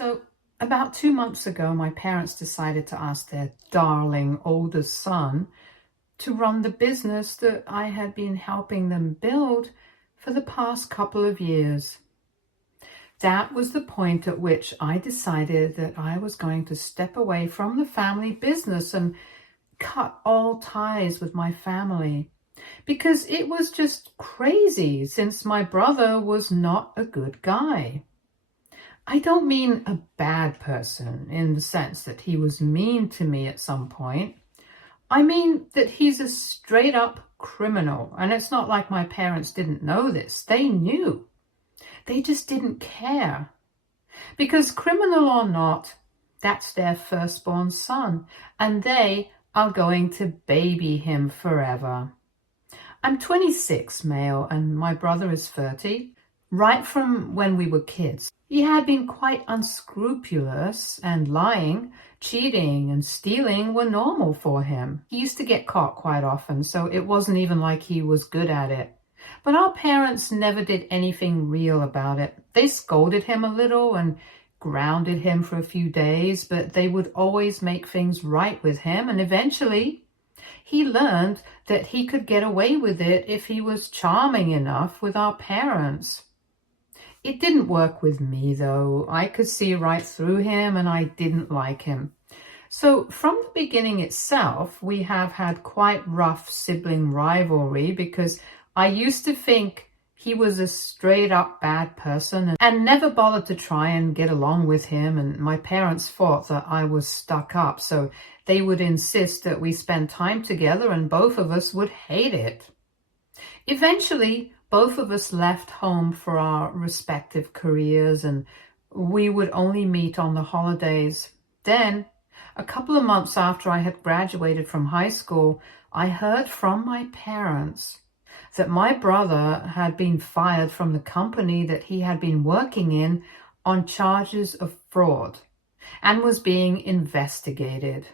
So, about 2 months ago, my parents decided to ask their darling oldest son to run the business that I had been helping them build for the past couple of years. That was the point at which I decided that I was going to step away from the family business and cut all ties with my family, because it was just crazy since my brother was not a good guy. I don't mean a bad person in the sense that he was mean to me at some point. I mean that he's a straight up criminal, and it's not like my parents didn't know this. They knew. They just didn't care. Because criminal or not, that's their firstborn son, and they are going to baby him forever. I'm 26, male, and my brother is 30. Right from when we were kids, he had been quite unscrupulous, and lying, cheating, and stealing were normal for him. He used to get caught quite often, so it wasn't even like he was good at it. But our parents never did anything real about it. They scolded him a little and grounded him for a few days, but they would always make things right with him, and eventually he learned that he could get away with it if he was charming enough with our parents. It didn't work with me, though. I could see right through him, and I didn't like him. So from the beginning itself, we have had quite rough sibling rivalry, because I used to think he was a straight up bad person and never bothered to try and get along with him, and my parents thought that I was stuck up, so they would insist that we spend time together and both of us would hate it. Eventually, both of us left home for our respective careers, and we would only meet on the holidays. Then, a couple of months after I had graduated from high school, I heard from my parents that my brother had been fired from the company that he had been working in on charges of fraud and was being investigated.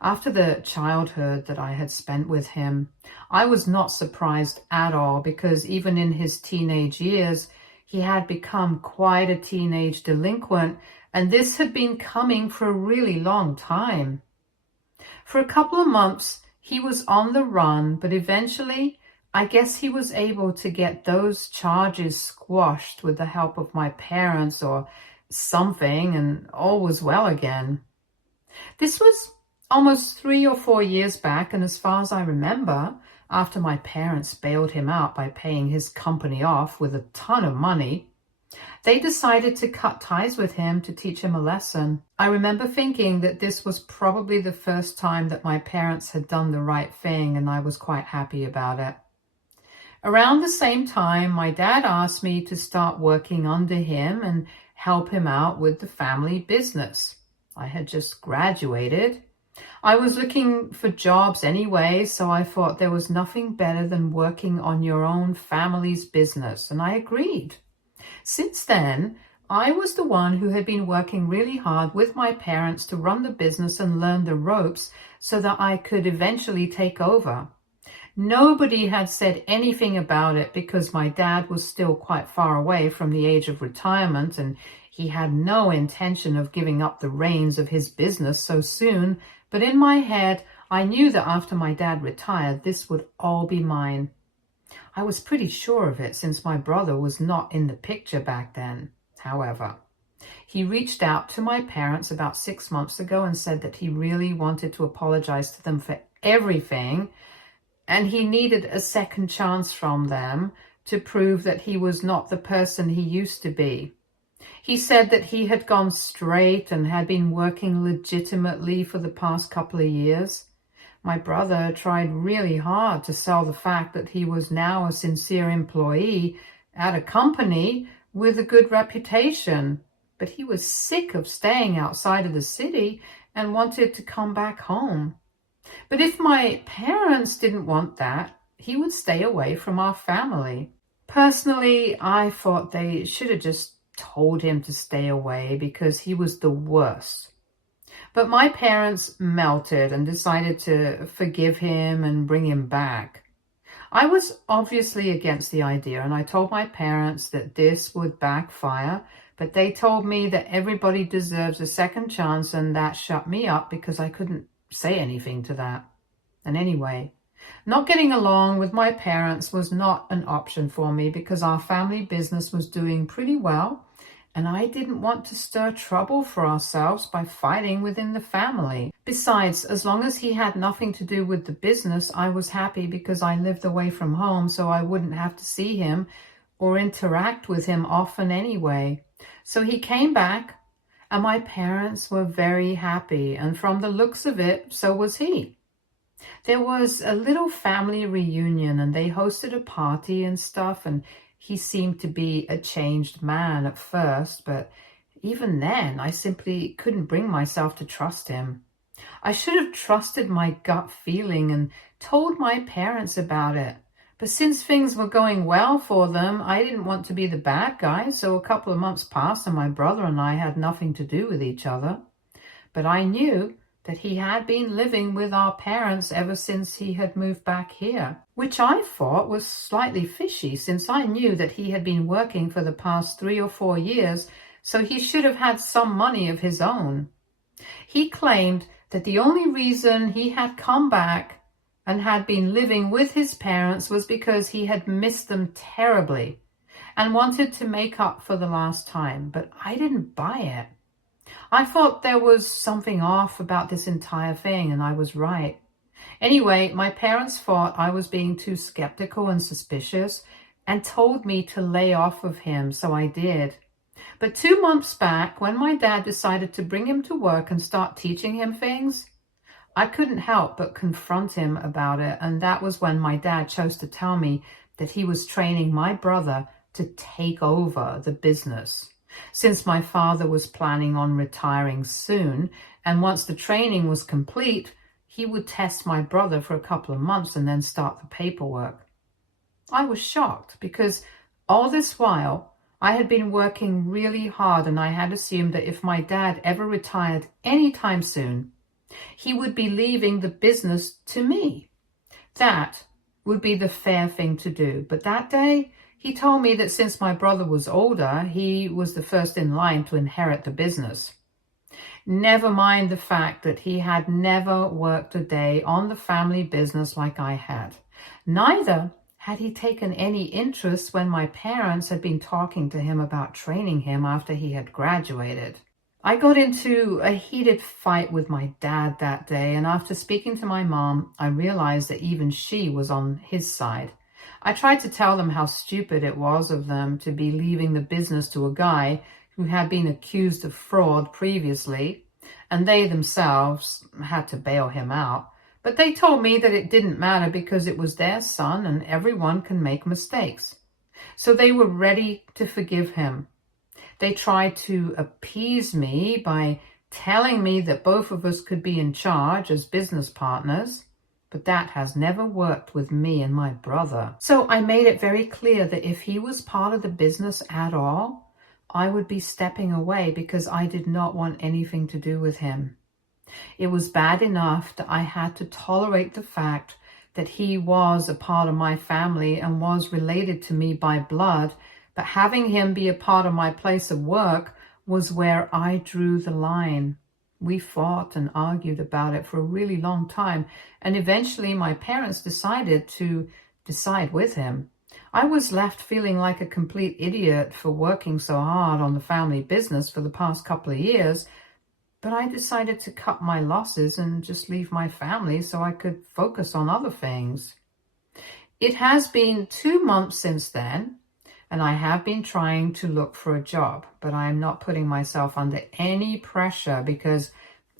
After the childhood that I had spent with him, I was not surprised at all, because even in his teenage years, he had become quite a teenage delinquent, and this had been coming for a really long time. For a couple of months, he was on the run, but eventually, I guess he was able to get those charges squashed with the help of my parents or something, and all was well again. This was almost 3 or 4 years back, and as far as I remember, after my parents bailed him out by paying his company off with a ton of money, they decided to cut ties with him to teach him a lesson. I remember thinking that this was probably the first time that my parents had done the right thing, and I was quite happy about it. Around the same time, my dad asked me to start working under him and help him out with the family business. I had just graduated. I was looking for jobs anyway, so I thought there was nothing better than working on your own family's business, and I agreed. Since then, I was the one who had been working really hard with my parents to run the business and learn the ropes so that I could eventually take over. Nobody had said anything about it because my dad was still quite far away from the age of retirement, and he had no intention of giving up the reins of his business so soon. But in my head, I knew that after my dad retired, this would all be mine. I was pretty sure of it since my brother was not in the picture back then. However, he reached out to my parents about 6 months ago and said that he really wanted to apologize to them for everything, and he needed a second chance from them to prove that he was not the person he used to be. He said that he had gone straight and had been working legitimately for the past couple of years. My brother tried really hard to sell the fact that he was now a sincere employee at a company with a good reputation, but he was sick of staying outside of the city and wanted to come back home. But if my parents didn't want that, he would stay away from our family. Personally, I thought they should have just told him to stay away because he was the worst. But my parents melted and decided to forgive him and bring him back. I was obviously against the idea, and I told my parents that this would backfire, But they told me that everybody deserves a second chance, and that shut me up because I couldn't say anything to that. And anyway, not getting along with my parents was not an option for me because our family business was doing pretty well, and I didn't want to stir trouble for ourselves by fighting within the family. Besides, as long as he had nothing to do with the business, I was happy because I lived away from home, so I wouldn't have to see him or interact with him often anyway. So he came back, and my parents were very happy, and from the looks of it, so was he. There was a little family reunion, and they hosted a party and stuff, and he seemed to be a changed man at first, but even then, I simply couldn't bring myself to trust him. I should have trusted my gut feeling and told my parents about it. But since things were going well for them, I didn't want to be the bad guy, so a couple of months passed and my brother and I had nothing to do with each other. But I knew that he had been living with our parents ever since he had moved back here, which I thought was slightly fishy since I knew that he had been working for the past 3 or 4 years, so he should have had some money of his own. He claimed that the only reason he had come back and had been living with his parents was because he had missed them terribly and wanted to make up for the last time, but I didn't buy it. I thought there was something off about this entire thing, and I was right. Anyway, my parents thought I was being too skeptical and suspicious and told me to lay off of him, so I did. But 2 months back, when my dad decided to bring him to work and start teaching him things, I couldn't help but confront him about it, and that was when my dad chose to tell me that he was training my brother to take over the business. Since my father was planning on retiring soon, and once the training was complete, he would test my brother for a couple of months and then start the paperwork. I was shocked because all this while I had been working really hard, and I had assumed that if my dad ever retired anytime soon, he would be leaving the business to me. That would be the fair thing to do. But that day, he told me that since my brother was older, he was the first in line to inherit the business. Never mind the fact that he had never worked a day on the family business like I had. Neither had he taken any interest when my parents had been talking to him about training him after he had graduated. I got into a heated fight with my dad that day, and after speaking to my mom, I realized that even she was on his side. I tried to tell them how stupid it was of them to be leaving the business to a guy who had been accused of fraud previously, and they themselves had to bail him out. But they told me that it didn't matter because it was their son and everyone can make mistakes. So they were ready to forgive him. They tried to appease me by telling me that both of us could be in charge as business partners, but that has never worked with me and my brother. So I made it very clear that if he was part of the business at all, I would be stepping away because I did not want anything to do with him. It was bad enough that I had to tolerate the fact that he was a part of my family and was related to me by blood, but having him be a part of my place of work was where I drew the line. We fought and argued about it for a really long time, and eventually my parents decided to decide with him. I was left feeling like a complete idiot for working so hard on the family business for the past couple of years, but I decided to cut my losses and just leave my family so I could focus on other things. It has been 2 months since then, and I have been trying to look for a job, but I am not putting myself under any pressure because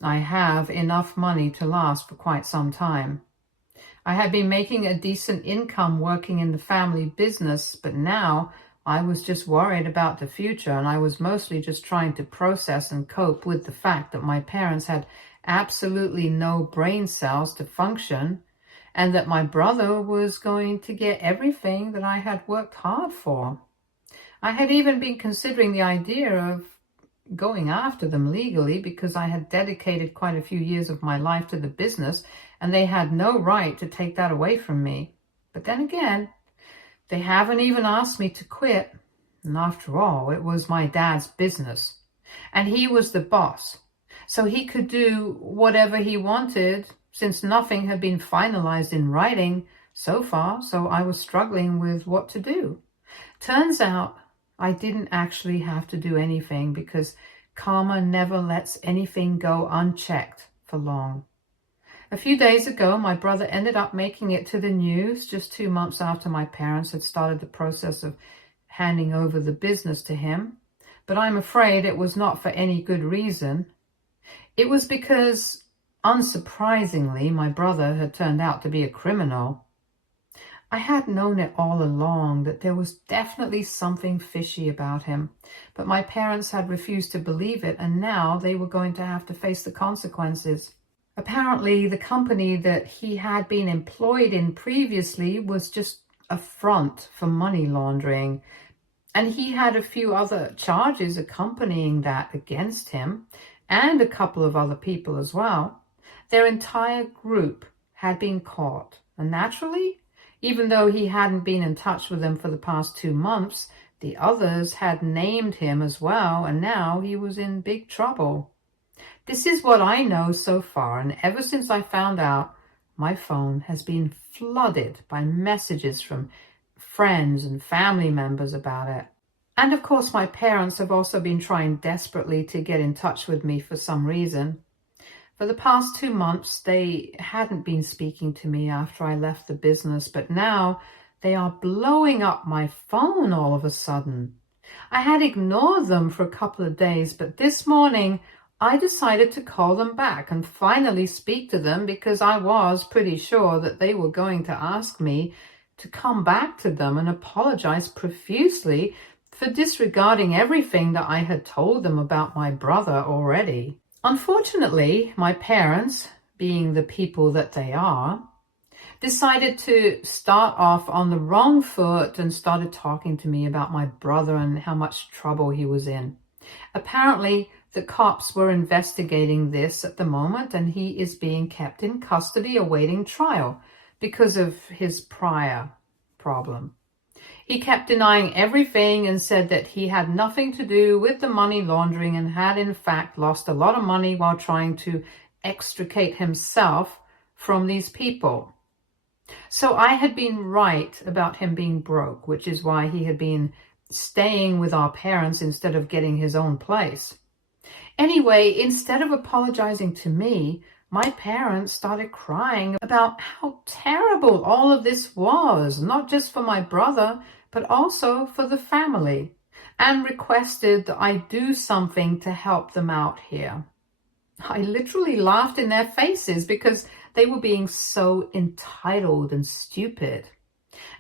I have enough money to last for quite some time. I had been making a decent income working in the family business, but now I was just worried about the future, and I was mostly just trying to process and cope with the fact that my parents had absolutely no brain cells to function, and that my brother was going to get everything that I had worked hard for. I had even been considering the idea of going after them legally because I had dedicated quite a few years of my life to the business, and they had no right to take that away from me. But then again, they haven't even asked me to quit. And after all, it was my dad's business, and he was the boss. So he could do whatever he wanted, since nothing had been finalized in writing so far, so I was struggling with what to do. Turns out I didn't actually have to do anything, because karma never lets anything go unchecked for long. A few days ago, my brother ended up making it to the news just 2 months after my parents had started the process of handing over the business to him. But I'm afraid it was not for any good reason. It was because, unsurprisingly, my brother had turned out to be a criminal. I had known it all along, that there was definitely something fishy about him, but my parents had refused to believe it, and now they were going to have to face the consequences. Apparently, the company that he had been employed in previously was just a front for money laundering, and he had a few other charges accompanying that against him, and a couple of other people as well. Their entire group had been caught, and naturally, even though he hadn't been in touch with them for the past 2 months, the others had named him as well, and now he was in big trouble. This is what I know so far, and ever since I found out, my phone has been flooded by messages from friends and family members about it. And of course, my parents have also been trying desperately to get in touch with me for some reason. For the past 2 months, they hadn't been speaking to me after I left the business, but now they are blowing up my phone all of a sudden. I had ignored them for a couple of days, but this morning I decided to call them back and finally speak to them, because I was pretty sure that they were going to ask me to come back to them and apologize profusely for disregarding everything that I had told them about my brother already. Unfortunately, my parents, being the people that they are, decided to start off on the wrong foot and started talking to me about my brother and how much trouble he was in. Apparently, the cops were investigating this at the moment, and he is being kept in custody awaiting trial because of his prior problem. He kept denying everything and said that he had nothing to do with the money laundering and had in fact lost a lot of money while trying to extricate himself from these people. So I had been right about him being broke, which is why he had been staying with our parents instead of getting his own place. Anyway, instead of apologizing to me, my parents started crying about how terrible all of this was, not just for my brother, but also for the family, and requested that I do something to help them out here. I literally laughed in their faces because they were being so entitled and stupid.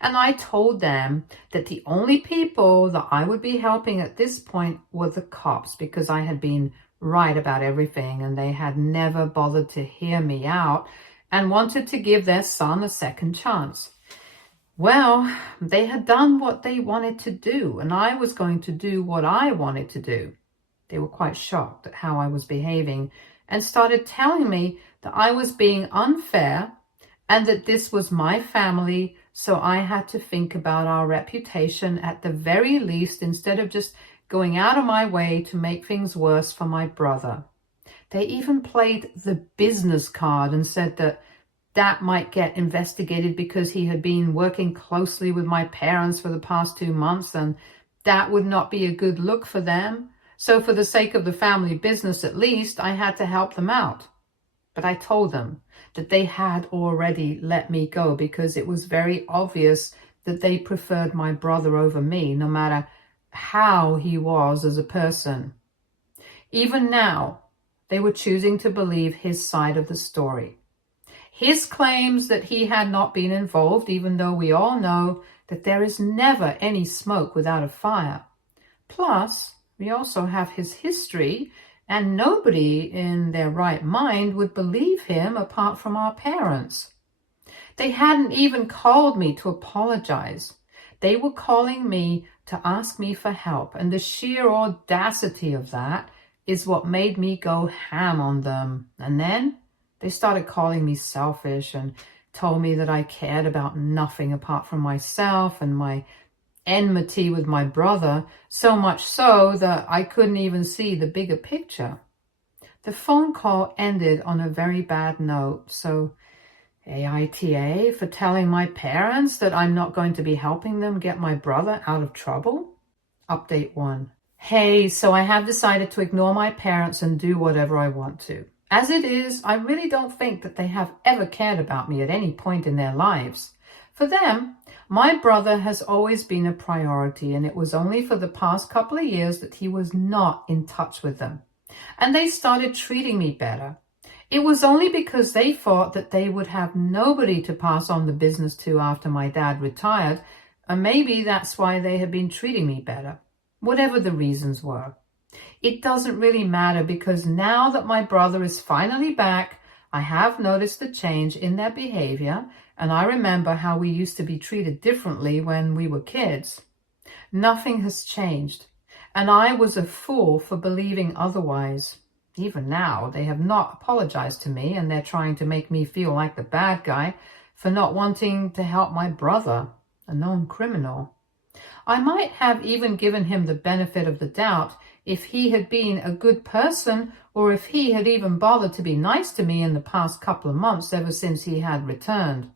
And I told them that the only people that I would be helping at this point were the cops, because I had been right about everything and they had never bothered to hear me out and wanted to give their son a second chance. Well, they had done what they wanted to do, and I was going to do what I wanted to do. They were quite shocked at how I was behaving and started telling me that I was being unfair and that this was my family, so I had to think about our reputation at the very least, instead of just going out of my way to make things worse for my brother. They even played the business card and said that might get investigated because he had been working closely with my parents for the past 2 months, and that would not be a good look for them. So for the sake of the family business, at least, I had to help them out. But I told them that they had already let me go because it was very obvious that they preferred my brother over me, no matter how he was as a person. Even now, they were choosing to believe his side of the story. His claims that he had not been involved, even though we all know that there is never any smoke without a fire. Plus, we also have his history, and nobody in their right mind would believe him apart from our parents. They hadn't even called me to apologize. They were calling me to ask me for help, and the sheer audacity of that is what made me go ham on them. And then they started calling me selfish and told me that I cared about nothing apart from myself and my enmity with my brother, so much so that I couldn't even see the bigger picture. The phone call ended on a very bad note, so AITA for telling my parents that I'm not going to be helping them get my brother out of trouble? Update 1. Hey, so I have decided to ignore my parents and do whatever I want to. As it is, I really don't think that they have ever cared about me at any point in their lives. For them, my brother has always been a priority, and it was only for the past couple of years that he was not in touch with them. And they started treating me better. It was only because they thought that they would have nobody to pass on the business to after my dad retired, and maybe that's why they had been treating me better. Whatever the reasons were. It doesn't really matter, because now that my brother is finally back, I have noticed the change in their behavior, and I remember how we used to be treated differently when we were kids. Nothing has changed, and I was a fool for believing otherwise. Even now, they have not apologized to me, and they're trying to make me feel like the bad guy for not wanting to help my brother, a known criminal. I might have even given him the benefit of the doubt if he had been a good person, or if he had even bothered to be nice to me in the past couple of months ever since he had returned.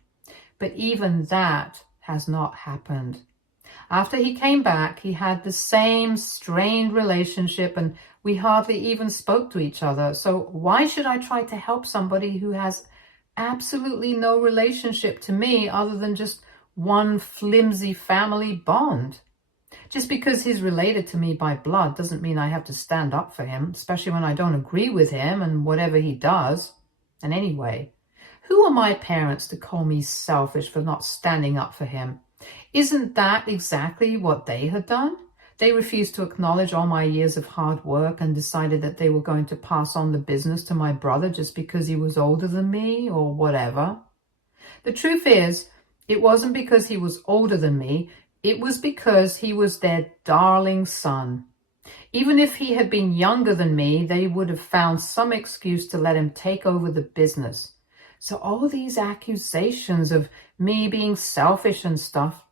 But even that has not happened. After he came back, he had the same strained relationship, and we hardly even spoke to each other. So why should I try to help somebody who has absolutely no relationship to me other than just one flimsy family bond? Just because he's related to me by blood doesn't mean I have to stand up for him, especially when I don't agree with him and whatever he does. And anyway, who are my parents to call me selfish for not standing up for him? Isn't that exactly what they had done? They refused to acknowledge all my years of hard work and decided that they were going to pass on the business to my brother just because he was older than me or whatever. The truth is, it wasn't because he was older than me. It was because he was their darling son. Even if he had been younger than me, they would have found some excuse to let him take over the business. So all these accusations of me being selfish and stuff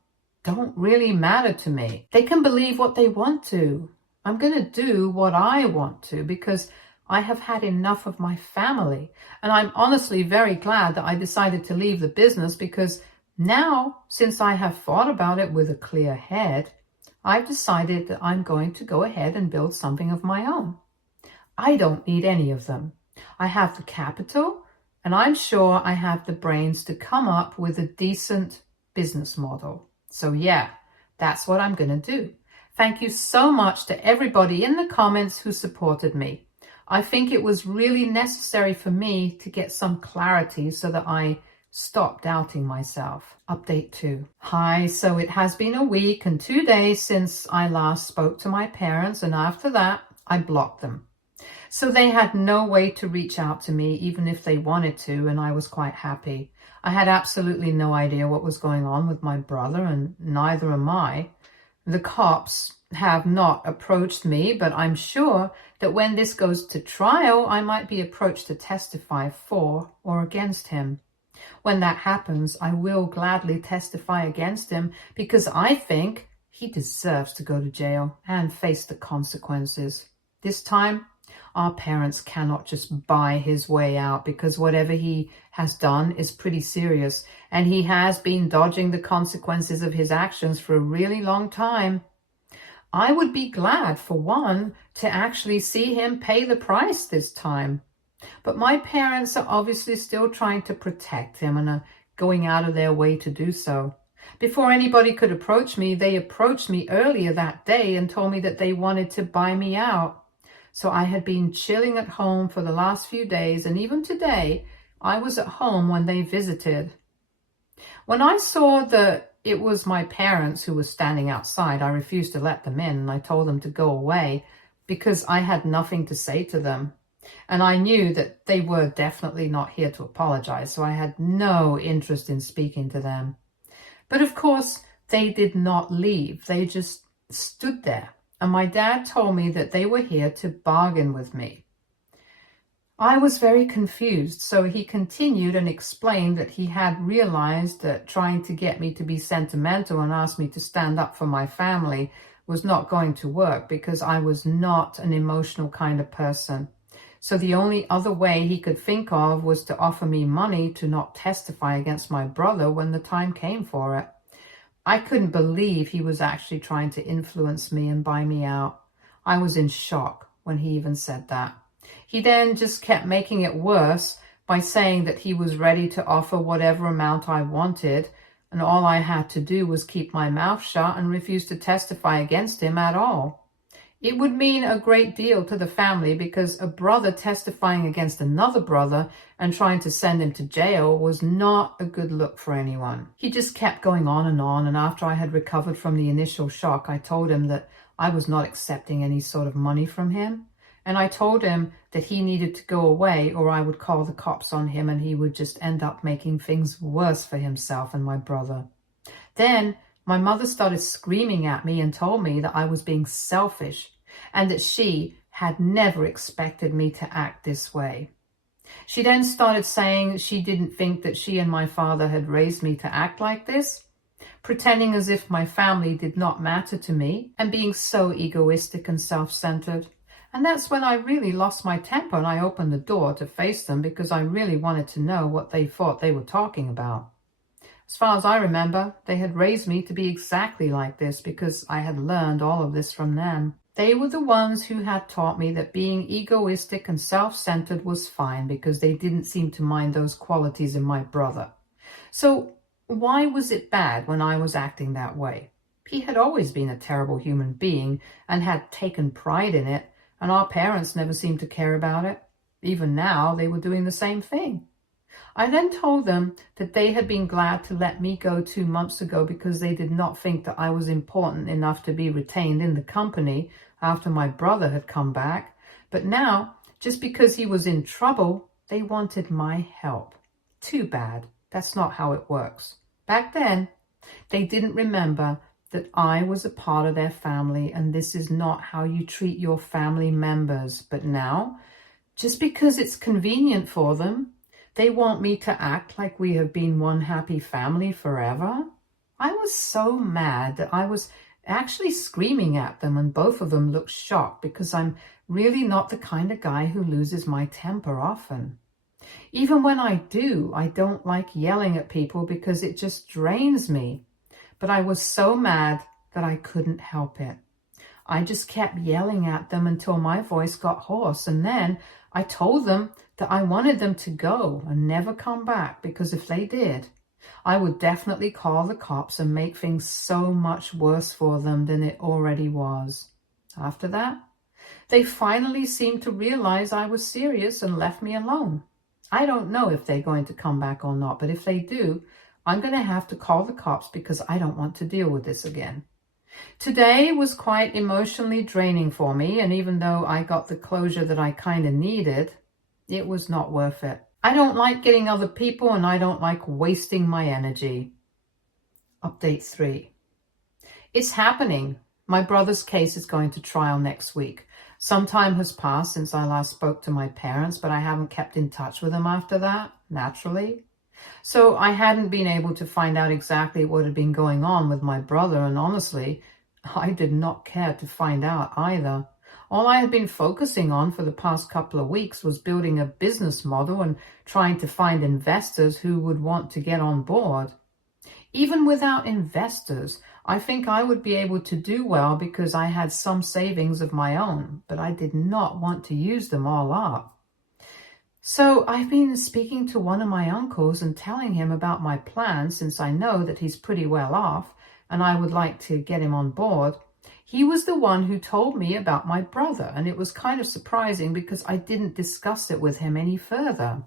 don't really matter to me. They can believe what they want to. I'm going to do what I want to, because I have had enough of my family. And I'm honestly very glad that I decided to leave the business, because now, since I have thought about it with a clear head, I've decided that I'm going to go ahead and build something of my own. I don't need any of them. I have the capital, and I'm sure I have the brains to come up with a decent business model. So yeah, that's what I'm going to do. Thank you so much to everybody in the comments who supported me. I think it was really necessary for me to get some clarity so that I stop doubting myself. Update 2. Hi, so it has been a week and 2 days since I last spoke to my parents, and after that, I blocked them. So they had no way to reach out to me, even if they wanted to, and I was quite happy. I had absolutely no idea what was going on with my brother, and neither am I. The cops have not approached me, but I'm sure that when this goes to trial, I might be approached to testify for or against him. When that happens, I will gladly testify against him, because I think he deserves to go to jail and face the consequences. This time, our parents cannot just buy his way out, because whatever he has done is pretty serious, and he has been dodging the consequences of his actions for a really long time. I would be glad, for one, to actually see him pay the price this time. But my parents are obviously still trying to protect him and are going out of their way to do so. Before anybody could approach me, they approached me earlier that day and told me that they wanted to buy me out. So I had been chilling at home for the last few days, and even today, I was at home when they visited. When I saw that it was my parents who were standing outside, I refused to let them in, and I told them to go away because I had nothing to say to them. And I knew that they were definitely not here to apologize, so I had no interest in speaking to them. But of course, they did not leave. They just stood there. And my dad told me that they were here to bargain with me. I was very confused, so he continued and explained that he had realized that trying to get me to be sentimental and ask me to stand up for my family was not going to work because I was not an emotional kind of person. So the only other way he could think of was to offer me money to not testify against my brother when the time came for it. I couldn't believe he was actually trying to influence me and buy me out. I was in shock when he even said that. He then just kept making it worse by saying that he was ready to offer whatever amount I wanted, and all I had to do was keep my mouth shut and refuse to testify against him at all. It would mean a great deal to the family because a brother testifying against another brother and trying to send him to jail was not a good look for anyone. He just kept going on, and after I had recovered from the initial shock, I told him that I was not accepting any sort of money from him. And I told him that he needed to go away or I would call the cops on him and he would just end up making things worse for himself and my brother. Then my mother started screaming at me and told me that I was being selfish and that she had never expected me to act this way. She then started saying she didn't think that she and my father had raised me to act like this, pretending as if my family did not matter to me and being so egoistic and self-centered. And that's when I really lost my temper and I opened the door to face them because I really wanted to know what they thought they were talking about. As far as I remember, they had raised me to be exactly like this because I had learned all of this from them. They were the ones who had taught me that being egoistic and self-centered was fine because they didn't seem to mind those qualities in my brother. So why was it bad when I was acting that way? He had always been a terrible human being and had taken pride in it, and our parents never seemed to care about it. Even now, they were doing the same thing. I then told them that they had been glad to let me go 2 months ago because they did not think that I was important enough to be retained in the company after my brother had come back. But now, just because he was in trouble, they wanted my help. Too bad. That's not how it works. Back then, they didn't remember that I was a part of their family, and this is not how you treat your family members. But now, just because it's convenient for them, they want me to act like we have been one happy family forever. I was so mad that I was actually screaming at them, and both of them looked shocked because I'm really not the kind of guy who loses my temper often. Even when I do, I don't like yelling at people because it just drains me. But I was so mad that I couldn't help it. I just kept yelling at them until my voice got hoarse, and then I told them that I wanted them to go and never come back because if they did, I would definitely call the cops and make things so much worse for them than it already was. After that, they finally seemed to realize I was serious and left me alone. I don't know if they're going to come back or not, but if they do, I'm going to have to call the cops because I don't want to deal with this again. Today was quite emotionally draining for me, and even though I got the closure that I kind of needed, it was not worth it. I don't like getting other people, and I don't like wasting my energy. Update 3. It's happening. My brother's case is going to trial next week. Some time has passed since I last spoke to my parents, but I haven't kept in touch with them after that, naturally. So I hadn't been able to find out exactly what had been going on with my brother, and honestly, I did not care to find out either. All I had been focusing on for the past couple of weeks was building a business model and trying to find investors who would want to get on board. Even without investors, I think I would be able to do well because I had some savings of my own, but I did not want to use them all up. So I've been speaking to one of my uncles and telling him about my plan since I know that he's pretty well off and I would like to get him on board. He was the one who told me about my brother, and it was kind of surprising because I didn't discuss it with him any further.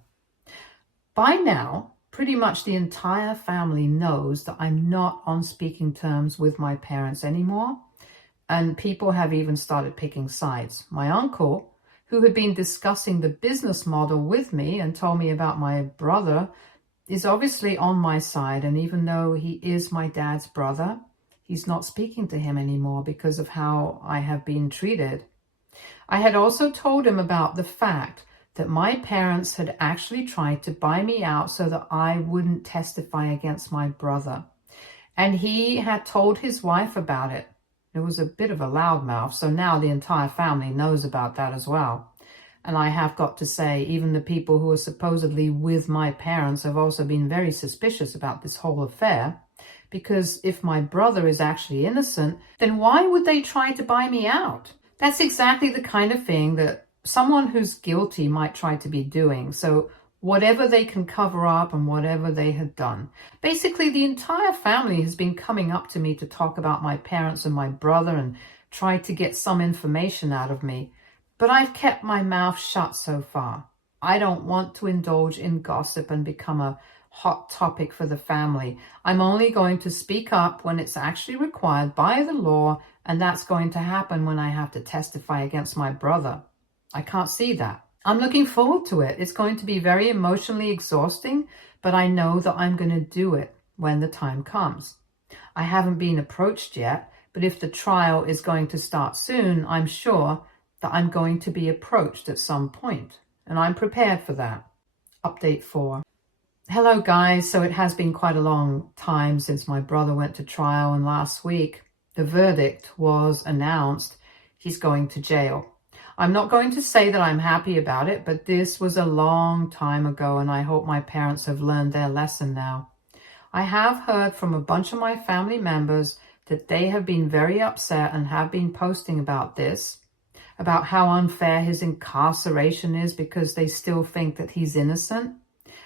By now, pretty much the entire family knows that I'm not on speaking terms with my parents anymore, and people have even started picking sides. My uncle, who had been discussing the business model with me and told me about my brother, is obviously on my side, and even though he is my dad's brother, he's not speaking to him anymore because of how I have been treated. I had also told him about the fact that my parents had actually tried to buy me out so that I wouldn't testify against my brother. And he had told his wife about it. It was a bit of a loudmouth, so now the entire family knows about that as well. And I have got to say, even the people who are supposedly with my parents have also been very suspicious about this whole affair. Because if my brother is actually innocent, then why would they try to buy me out? That's exactly the kind of thing that someone who's guilty might try to be doing. So whatever they can cover up and whatever they had done. Basically, the entire family has been coming up to me to talk about my parents and my brother and try to get some information out of me. But I've kept my mouth shut so far. I don't want to indulge in gossip and become a hot topic for the family. I'm only going to speak up when it's actually required by the law, and that's going to happen when I have to testify against my brother. I can't see that. I'm looking forward to it. It's going to be very emotionally exhausting, but I know that I'm going to do it when the time comes. I haven't been approached yet, but if the trial is going to start soon, I'm sure that I'm going to be approached at some point, and I'm prepared for that. Update 4. Hello guys, so it has been quite a long time since my brother went to trial, and last week the verdict was announced. He's going to jail. I'm not going to say that I'm happy about it, but this was a long time ago and I hope my parents have learned their lesson now. I have heard from a bunch of my family members that they have been very upset and have been posting about this, about how unfair his incarceration is because they still think that he's innocent.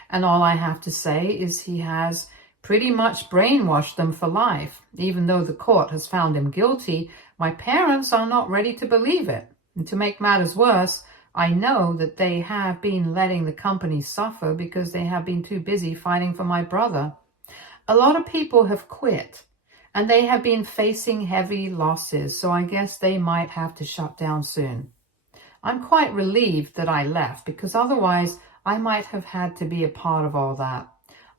And all I have to say is he has pretty much brainwashed them for life. Even though the court has found him guilty, my parents are not ready to believe it. And to make matters worse, I know that they have been letting the company suffer because they have been too busy fighting for my brother. A lot of people have quit, and they have been facing heavy losses, so I guess they might have to shut down soon. I'm quite relieved that I left, because otherwise I might have had to be a part of all that.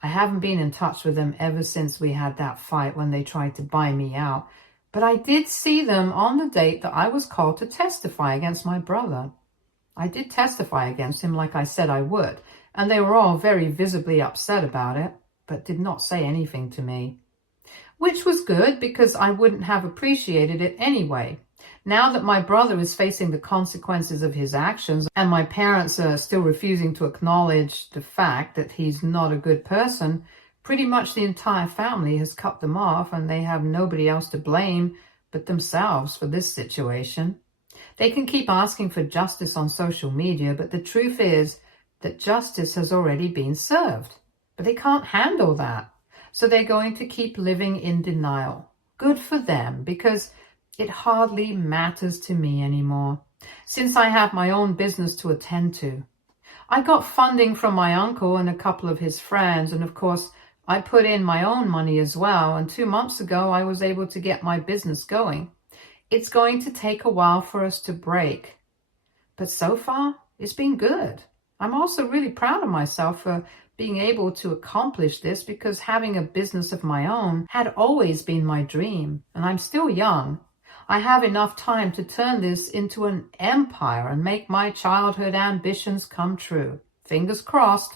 I haven't been in touch with them ever since we had that fight when they tried to buy me out. But I did see them on the date that I was called to testify against my brother. I did testify against him like I said I would, and they were all very visibly upset about it, but did not say anything to me. Which was good, because I wouldn't have appreciated it anyway. Now that my brother is facing the consequences of his actions, and my parents are still refusing to acknowledge the fact that he's not a good person, pretty much the entire family has cut them off, and they have nobody else to blame but themselves for this situation. They can keep asking for justice on social media, but the truth is that justice has already been served. But they can't handle that, so they're going to keep living in denial. Good for them, because it hardly matters to me anymore, since I have my own business to attend to. I got funding from my uncle and a couple of his friends, and of course, I put in my own money as well, and 2 months ago I was able to get my business going. It's going to take a while for us to break, but so far it's been good. I'm also really proud of myself for being able to accomplish this, because having a business of my own had always been my dream, and I'm still young. I have enough time to turn this into an empire and make my childhood ambitions come true. Fingers crossed.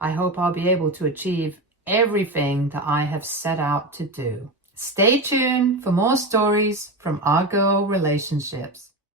I hope I'll be able to achieve everything that I have set out to do. Stay tuned for more stories from our girl relationships.